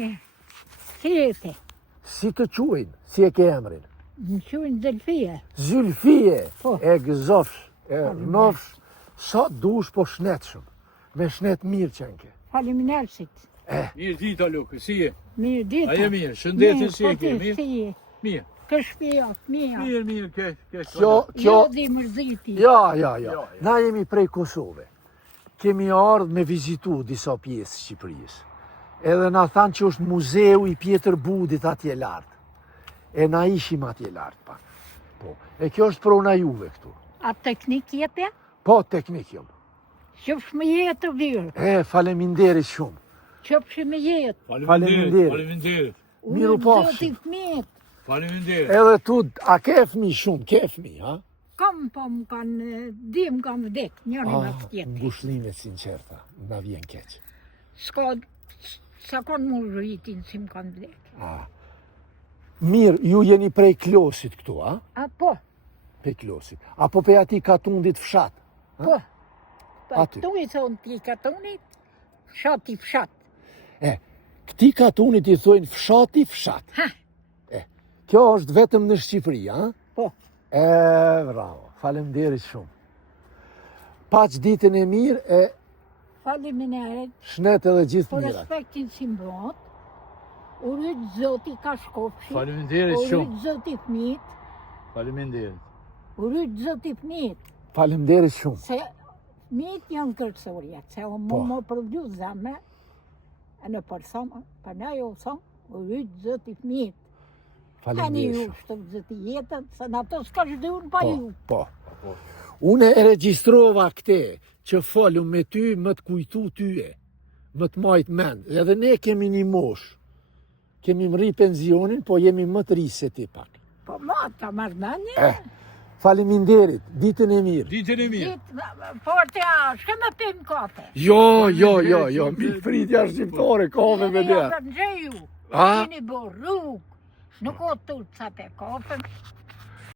Mirë. Si jete? Si të quajnë? Si e ke emrin? Më quajnë Zylfie. Zylfie, Po. e gëzofsh, e rnofsh, sa dush po shnetshëm. Me shnet mirë që nke. Falemindersit. Mirë dita, Lukë, si je? Mirë dita. Aje mirë, shëndetin si e ke, mirë? mirë? Si je? Mirë, Kë shpia, mirë. mirë, ke. Kjo, Jo dhe mërziti. ja. Na jemi prej Kosove. Kemi ardhë me vizitu disa pjesë Shqipërisë. Edhe na thanë që është muzeu i Pjetër Budit atje lartë. E na ishim atje lartë pak. Po. E kjo është prona juve këtu. A teknik jetë? Po, teknik jom. Qëpsh me jetë të virë. Faleminderit shumë. Qëpsh me jetë. Faleminderit. Miru pafshim. Faleminderit. Edhe tu, a ke fëmi shumë, ke fëmi, ha? Kam, po më kanë, dim kam vdek, njëri më tjetë. Ngushlimet sinqerta, na vjen keq. Sa konë më rritin si më kanë vdek. Mirë, ju jeni prej Klosit këtu, a? A po, Prej Klosit. Apo pe ati katundit fshat? po. Aty. Tu i thonë ti katunit, fshati fshat. Këti katunit i thojnë fshati fshat. Ha. Kjo është vetëm në Shqipëri, a? Po. Bravo, falemderit shumë. Paç ditën e mirë, Faleminderit. shnet edhe gjithë Po mirat. respektin si mbot, u rritë zoti ka shkopshi, Faleminderit u shumë. rritë zoti fmit, Faleminderit. u rritë zoti fmit, Falemderit shumë. se fmit janë kërësorja, se o Po. më përdu zame, e në përsama, për na jo thonë, u rritë zoti fmit. Ani Falemderit ju shumë. shtë zoti jetën, se në ato s'ka shdurën pa ju. Po. Une e regjistrova këte, që folum me ty, më të kujtu tyje, më të majt mend. Edhe ne kemi një mosh. Kemi mri penzionin, po jemi më të ri se ti pak. Po ma ta marrëmendje. Faleminderit, ditën e mirë. Ditën e mirë. Por të shke me pim kafe. Jo, mi fritja shqiptore, kafe me Jeni der. ja gjeju, A? jeni bo rrugë, nuk o të sa te kafe.